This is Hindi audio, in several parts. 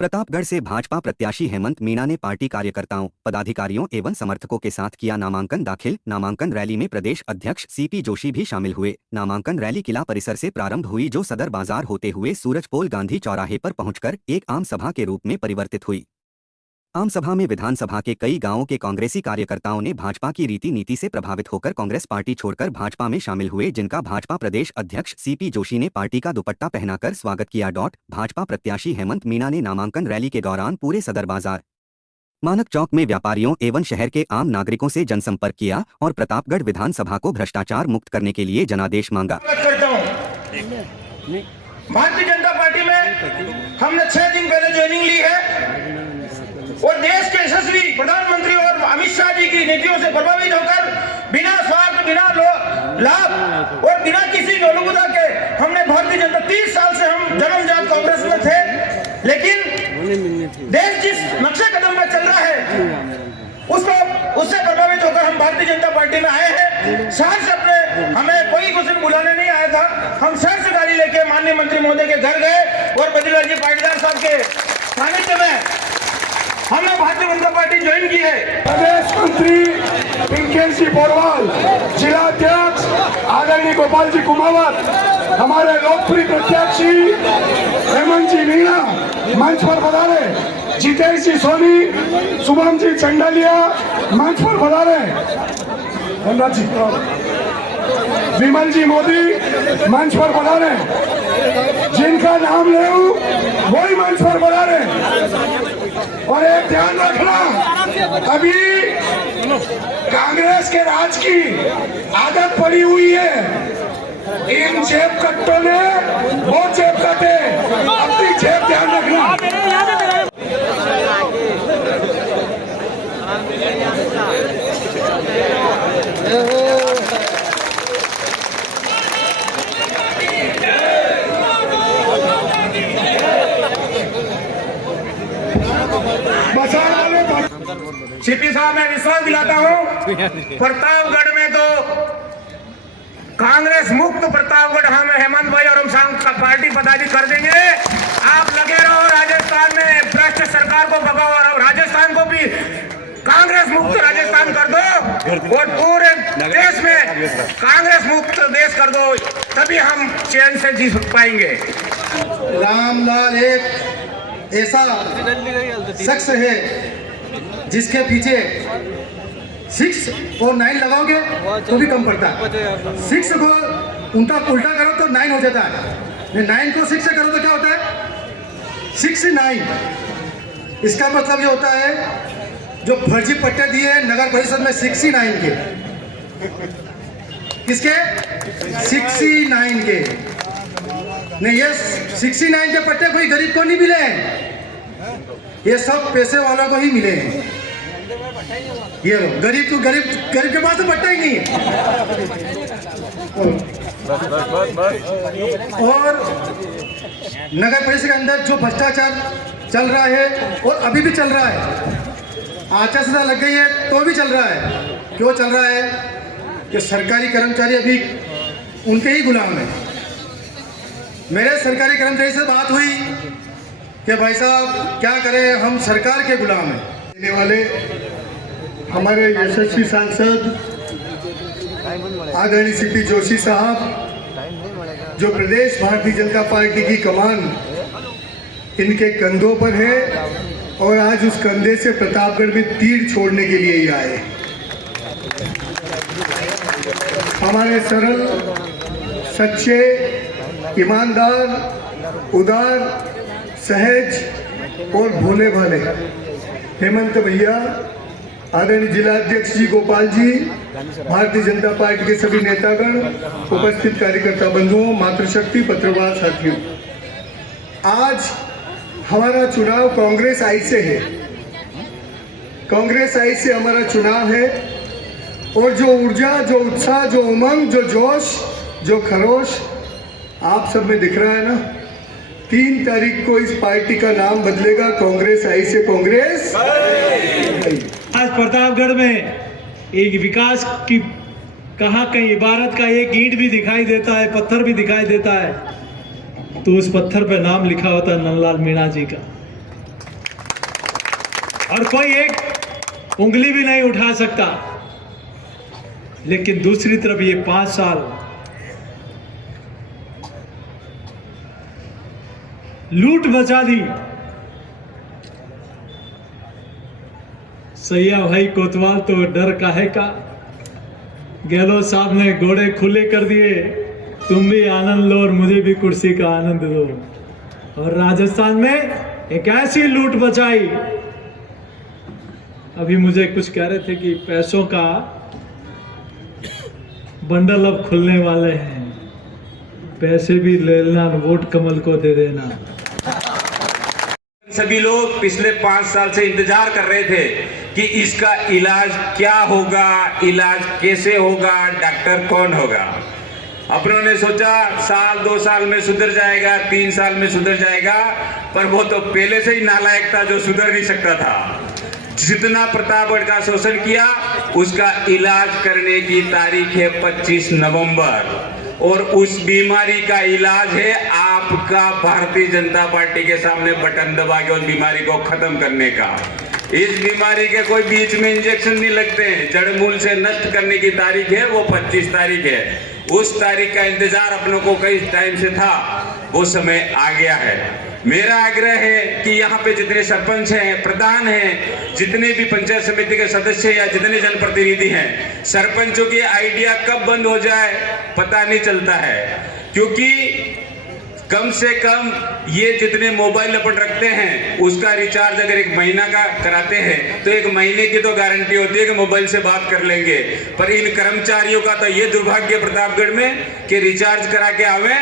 प्रतापगढ़ से भाजपा प्रत्याशी हेमंत मीणा ने पार्टी कार्यकर्ताओं, पदाधिकारियों एवं समर्थकों के साथ किया नामांकन दाखिल। नामांकन रैली में प्रदेश अध्यक्ष सीपी जोशी भी शामिल हुए। नामांकन रैली किला परिसर से प्रारंभ हुई, जो सदर बाजार होते हुए सूरजपोल गांधी चौराहे पर पहुंचकर एक आम सभा के रूप में परिवर्तित हुई। आम सभा में विधानसभा के कई गांवों के कांग्रेसी कार्यकर्ताओं ने भाजपा की रीति नीति से प्रभावित होकर कांग्रेस पार्टी छोड़कर भाजपा में शामिल हुए, जिनका भाजपा प्रदेश अध्यक्ष सीपी जोशी ने पार्टी का दुपट्टा पहनाकर स्वागत किया। भाजपा प्रत्याशी हेमंत मीणा ने नामांकन रैली के दौरान पूरे सदर बाजार, मानक चौक में व्यापारियों एवं शहर के आम नागरिकों से जनसंपर्क किया और प्रतापगढ़ विधानसभा को भ्रष्टाचार मुक्त करने के लिए जनादेश मांगा। भारतीय जनता पार्टी में हमने 6 दिन पहले ज्वाइनिंग ली है और देश के यशस्वी प्रधानमंत्री और अमित शाह जी की नीतियों से प्रभावित होकर बिना स्वार्थ, बिना लाभ और बिना किसी लोलुपता के हमने भारतीय जनता 30 साल से हम जन्मजात कांग्रेस में थे, लेकिन देश जिस नक्शे कदम में चल रहा है उससे प्रभावित होकर हम भारतीय जनता पार्टी में आए हैं। शहर से हमें कोई कुछ बुलाने नहीं आया था, हम शहर से गाड़ी लेके माननीय मंत्री महोदय के घर गए और बद्रीलाल जी पाटीदार साहब के सानिध्य में हमने भारतीय जनता पार्टी ज्वाइन की है। प्रदेश मंत्री पिंकेश जी बोरवाल, जिलाध्यक्ष आदरणीय गोपाल जी कुमावत, हमारे लोकप्रिय प्रत्याशी हेमंत जी मीणा मंच पर पधारे, जितेश जी सोनी, शुभम जी चंडालिया मंच पर पधारे, धनराज जी, विमल जी मोदी मंच पर पधारे, जिनका नाम ले वही मंच पर पधारे। और एक ध्यान रखना, अभी कांग्रेस के राज की आदत पड़ी हुई है, इन जेब कट्टों ने बहुत जेब कटे, अपनी जेब ध्यान रखना। सीपी साहब, मैं विश्वास दिलाता हूं, प्रतापगढ़ में तो कांग्रेस मुक्त प्रतापगढ़ हम हेमंत भाई और हम शाम का पार्टी पदाधिकारी कर देंगे। आप लगे रहो, राजस्थान में भ्रष्ट सरकार को भगाओ और राजस्थान को भी कांग्रेस मुक्त राजस्थान कर दो और पूरे देश में कांग्रेस मुक्त देश कर दो, तभी हम चैन से जी पाएंगे। रामलाल एक ऐसा शख्स है जिसके पीछे 6 और 9 लगाओगे तो भी कम पड़ता है। 6 को उल्टा करो तो 9 हो जाता है, 9 को 6 से करो तो क्या होता है 6 से 9। इसका मतलब ये होता है जो फर्जी पट्टे दिए नगर परिषद में 69 के, किसके 69 के नहीं, ये 69 के पट्टे कोई गरीब को नहीं मिले, ये सब पैसे वालों को ही मिले हैं। ये लो, गरीब के पास तो पट्टा ही नहीं है। और नगर परिषद के अंदर जो भ्रष्टाचार चल रहा है और अभी भी चल रहा है, आचार संहिता लग गई है तो भी चल रहा है। क्यों चल रहा है कि सरकारी कर्मचारी अभी उनके ही गुलाम है। मेरे सरकारी कर्मचारी से बात हुई कि भाई साहब क्या करें, हम सरकार के गुलाम हैं। देने वाले हमारे यशस्वी सांसद आदरणीय सीपी जोशी साहब, जो प्रदेश भारतीय जनता पार्टी की कमान इनके कंधों पर है और आज उस कंधे से प्रतापगढ़ में तीर छोड़ने के लिए ही आए। हमारे सरल, सच्चे, ईमानदार, उदार, सहज और भोले भाले हेमंत भैया, आदरणीय जिलाध्यक्ष जी गोपाल जी, भारतीय जनता पार्टी के सभी नेतागण, उपस्थित कार्यकर्ता बंधुओं, मातृशक्ति, पत्रकार साथियों, आज हमारा चुनाव कांग्रेस आई से है। कांग्रेस आई से हमारा चुनाव है और जो ऊर्जा, जो उत्साह, जो उमंग, जो जोश, जो खरोश आप सब में दिख रहा है ना। 3 तारीख को इस पार्टी का नाम बदलेगा, कांग्रेस आई से कांग्रेस। आज प्रतापगढ़ में एक विकास की कहाँ कहीं इबारत का एक ईंट भी दिखाई देता है, पत्थर भी दिखाई देता है, तो उस पत्थर पे नाम लिखा होता है नंदलाल मीणा जी का। और कोई एक उंगली भी नहीं उठा सकता। लेकिन दूसरी तरफ ये 5 साल लूट मचा दी। सैया भाई कोतवाल तो डर काहे का, गहलोत साहब ने घोड़े खुले कर दिए, तुम भी आनंद लो और मुझे भी कुर्सी का आनंद दो। और राजस्थान में एक ऐसी लूट मचाई। अभी मुझे कुछ कह रहे थे कि पैसों का बंडल अब खुलने वाले हैं, पैसे भी ले लेना, वोट कमल को दे देना। सभी लोग पिछले 5 साल से इंतजार कर रहे थे कि इसका इलाज क्या होगा, इलाज कैसे होगा, डॉक्टर कौन होगा। अपनों ने सोचा साल 2 साल में सुधर जाएगा, 3 साल में सुधर जाएगा, पर वो तो पहले से ही नालायक था जो सुधर नहीं सकता था। जितना प्रतापगढ़ का शोषण किया उसका इलाज करने की तारीख है 25 नवंबर और उस बीमारी का इलाज है आपका भारतीय जनता पार्टी के सामने बटन दबा के उस बीमारी को खत्म करने का। इस बीमारी के कोई बीच में इंजेक्शन नहीं लगते हैं, जड़ मूल से नष्ट करने की तारीख है वो 25 तारीख है। उस तारीख का इंतजार अपनों को कई टाइम से था, वो समय आ गया है। मेरा आग्रह है कि यहाँ पे जितने सरपंच हैं, प्रधान हैं, जितने भी पंचायत समिति के सदस्य या जितने जनप्रतिनिधि हैं, सरपंचों की आइडिया कब बंद हो जाए पता नहीं चलता है, क्योंकि कम से कम ये जितने मोबाइल अपन रखते हैं उसका रिचार्ज अगर 1 महीना का कराते हैं तो 1 महीने की तो गारंटी होती है कि मोबाइल से बात कर लेंगे। पर इन कर्मचारियों का तो ये दुर्भाग्य प्रतापगढ़ में कि रिचार्ज करा के आवे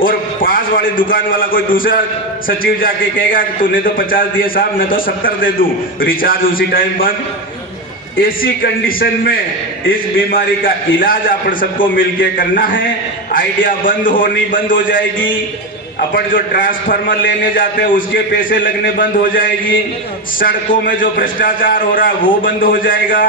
और पास वाली दुकान वाला कोई दूसरा सचिव जाके कहेगा कि तूने तो 50 दिए साहब, मैं तो 70 दे दूं, रिचार्ज उसी टाइम बंद। ऐसी कंडीशन में इस बीमारी का इलाज अपन सबको मिलके करना है। आइडिया बंद हो जाएगी। अपन जो ट्रांसफार्मर लेने जाते हैं उसके पैसे लगने बंद हो जाएगी। सड़कों में जो भ्रष्टाचार हो रहा है वो बंद हो जाएगा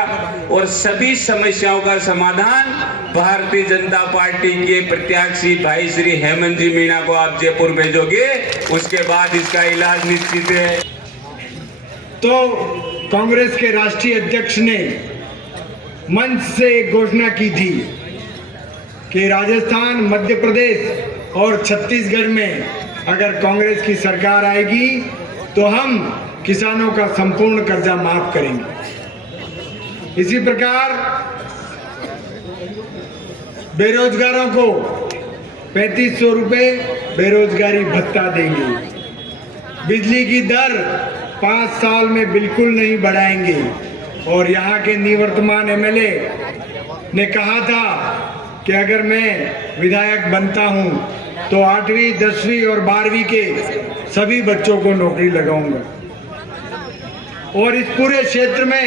और सभी समस्याओं का समाधान भारतीय जनता पार्टी के प्रत्याशी भाई श्री हेमंत जी मीणा को आप जयपुर भेजोगे, उसके बाद इसका इलाज निश्चित है। तो कांग्रेस के राष्ट्रीय अध्यक्ष ने मंच से एक घोषणा की थी कि राजस्थान, मध्य प्रदेश और छत्तीसगढ़ में अगर कांग्रेस की सरकार आएगी तो हम किसानों का संपूर्ण कर्जा माफ करेंगे। इसी प्रकार बेरोजगारों को 3500 रुपये बेरोजगारी भत्ता देंगे। बिजली की दर 5 साल में बिल्कुल नहीं बढ़ाएंगे। और यहाँ के निवर्तमान एमएलए ने कहा था कि अगर मैं विधायक बनता हूँ तो 8वीं, 10वीं और 12वीं के सभी बच्चों को नौकरी लगाऊंगा और इस पूरे क्षेत्र में,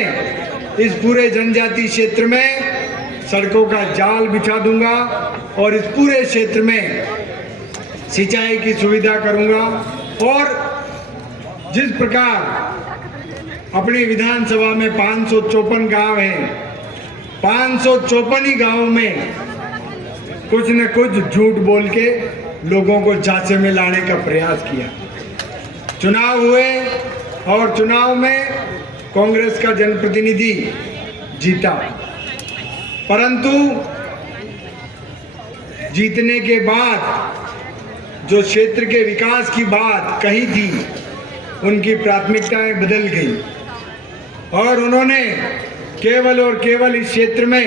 इस पूरे जनजाति क्षेत्र में सड़कों का जाल बिछा दूंगा और इस पूरे क्षेत्र में सिंचाई की सुविधा करूंगा। और जिस प्रकार अपनी विधानसभा में 554 गांव हैं, 554 ही गांवों में कुछ न कुछ झूठ बोल के लोगों को जांचे में लाने का प्रयास किया। चुनाव हुए और चुनाव में कांग्रेस का जनप्रतिनिधि जीता, परंतु जीतने के बाद जो क्षेत्र के विकास की बात कही थी उनकी प्राथमिकताएं बदल गई और उन्होंने केवल और केवल इस क्षेत्र में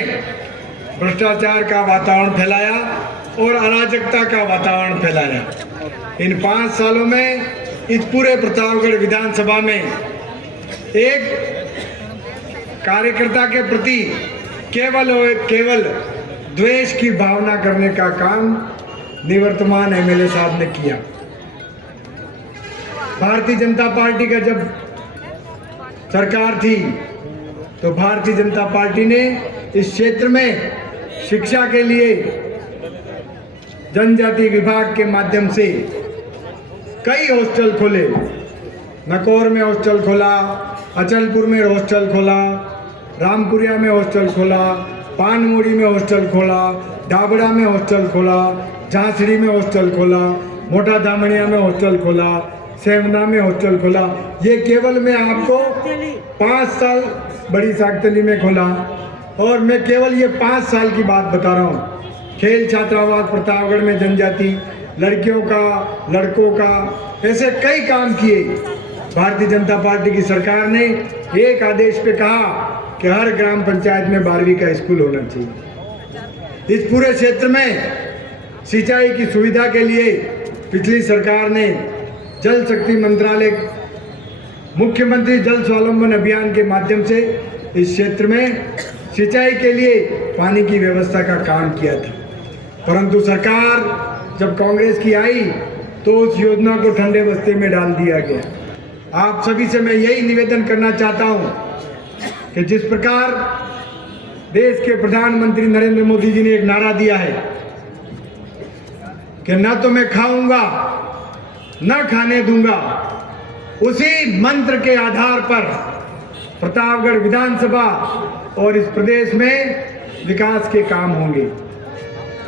भ्रष्टाचार का वातावरण फैलाया और अराजकता का वातावरण फैलाया। इन 5 सालों में इस पूरे प्रतापगढ़ विधानसभा में एक कार्यकर्ता के प्रति केवल और केवल द्वेष की भावना करने का काम निवर्तमान एमएलए साहब ने किया। भारतीय जनता पार्टी का जब सरकार थी तो भारतीय जनता पार्टी ने इस क्षेत्र में शिक्षा के लिए जनजाति विभाग के माध्यम से कई हॉस्टल खोले। नकौर में हॉस्टल खोला, अचलपुर में हॉस्टल खोला, रामपुरिया में हॉस्टल खोला, पानमोड़ी में हॉस्टल खोला, डाबड़ा में हॉस्टल खोला, झांसड़ी में हॉस्टल खोला, मोटा दामनिया में हॉस्टल खोला, सेवना में हॉस्टल खोला। ये केवल मैं आपको 5 साल बड़ी सागतली में खोला, और मैं केवल ये 5 साल की बात बता रहा हूँ। खेल छात्रावास प्रतापगढ़ में जनजाति लड़कियों का, लड़कों का, ऐसे कई काम किए। भारतीय जनता पार्टी की सरकार ने एक आदेश पे कहा कि हर ग्राम पंचायत में 12वीं का स्कूल होना चाहिए। इस पूरे क्षेत्र में सिंचाई की सुविधा के लिए पिछली सरकार ने जल शक्ति मंत्रालय, मुख्यमंत्री जल स्वावलंबन अभियान के माध्यम से इस क्षेत्र में सिंचाई के लिए पानी की व्यवस्था का काम किया था। परंतु सरकार जब कांग्रेस की आई तो उस योजना को ठंडे बस्ते में डाल दिया गया। आप सभी से मैं यही निवेदन करना चाहता हूं कि जिस प्रकार देश के प्रधानमंत्री नरेंद्र मोदी जी ने एक नारा दिया है कि न तो मैं खाऊंगा न खाने दूंगा, उसी मंत्र के आधार पर प्रतापगढ़ विधानसभा और इस प्रदेश में विकास के काम होंगे।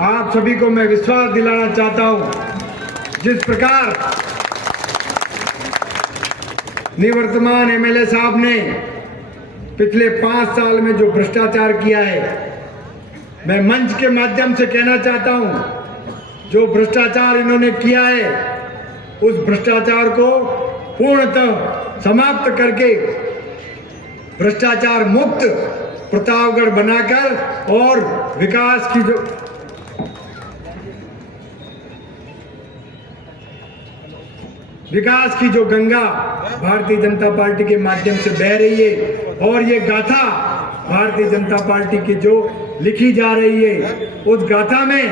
आप सभी को मैं विश्वास दिलाना चाहता हूं, जिस प्रकार निवर्तमान एमएलए साहब ने पिछले 5 साल में जो भ्रष्टाचार किया है, मैं मंच के माध्यम से कहना चाहता हूं, जो भ्रष्टाचार इन्होंने किया है उस भ्रष्टाचार को पूर्णतः समाप्त करके भ्रष्टाचार मुक्त प्रतापगढ़ बनाकर और विकास की जो गंगा भारतीय जनता पार्टी के माध्यम से बह रही है, और ये गाथा भारतीय जनता पार्टी की जो लिखी जा रही है, उस गाथा में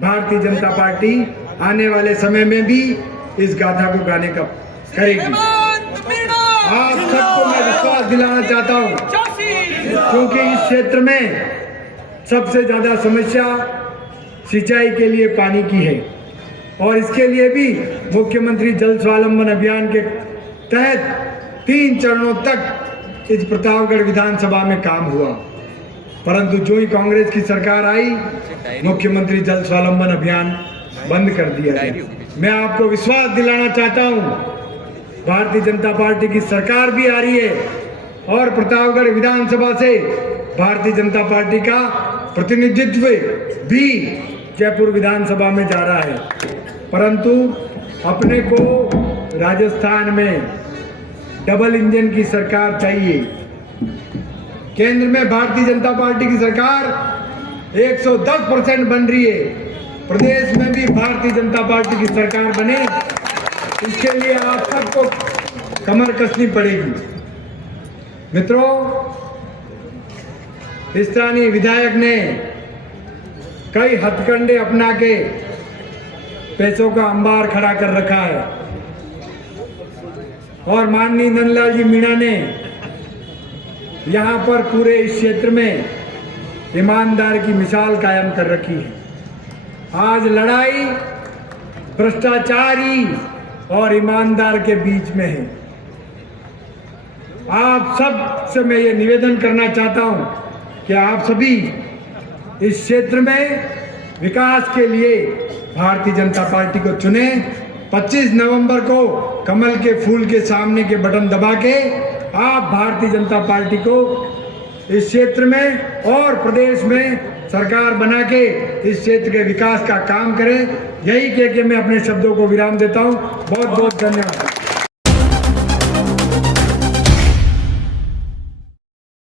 भारतीय जनता पार्टी आने वाले समय में भी इस गाथा को गाने का करेगी। आप सबको मैं विश्वास दिलाना चाहता हूं, क्योंकि इस क्षेत्र में सबसे ज्यादा समस्या सिंचाई के लिए पानी की है, और इसके लिए भी मुख्यमंत्री जल स्वावलंबन अभियान के तहत 3 चरणों तक इस प्रतापगढ़ विधानसभा में काम हुआ। परंतु जो ही कांग्रेस की सरकार आई, मुख्यमंत्री जल स्वावलंबन अभियान बंद कर दिया गया। मैं आपको विश्वास दिलाना चाहता हूं, भारतीय जनता पार्टी की सरकार भी आ रही है, और प्रतापगढ़ विधानसभा से भारतीय जनता पार्टी का प्रतिनिधित्व भी जयपुर विधानसभा में जा रहा है। परंतु अपने को राजस्थान में डबल इंजन की सरकार चाहिए। केंद्र में भारतीय जनता पार्टी की सरकार 110% बन रही है, प्रदेश में भी भारतीय जनता पार्टी की सरकार बने, इसके लिए आप सबको कमर कसनी पड़ेगी। मित्रों, स्थानीय विधायक ने कई हथकंडे अपना के पैसों का अंबार खड़ा कर रखा है, और माननीय नंदलाल जी मीणा ने यहाँ पर पूरे इस क्षेत्र में ईमानदार की मिसाल कायम कर रखी है। आज लड़ाई भ्रष्टाचारी और ईमानदार के बीच में है। आप सब से मैं ये निवेदन करना चाहता हूं कि आप सभी इस क्षेत्र में विकास के लिए भारतीय जनता पार्टी को चुने। 25 नवंबर को कमल के फूल के सामने के बटन दबा के आप भारतीय जनता पार्टी को इस क्षेत्र में और प्रदेश में सरकार बना के इस क्षेत्र के विकास का काम करें। यही कह के मैं अपने शब्दों को विराम देता हूं। बहुत बहुत धन्यवाद।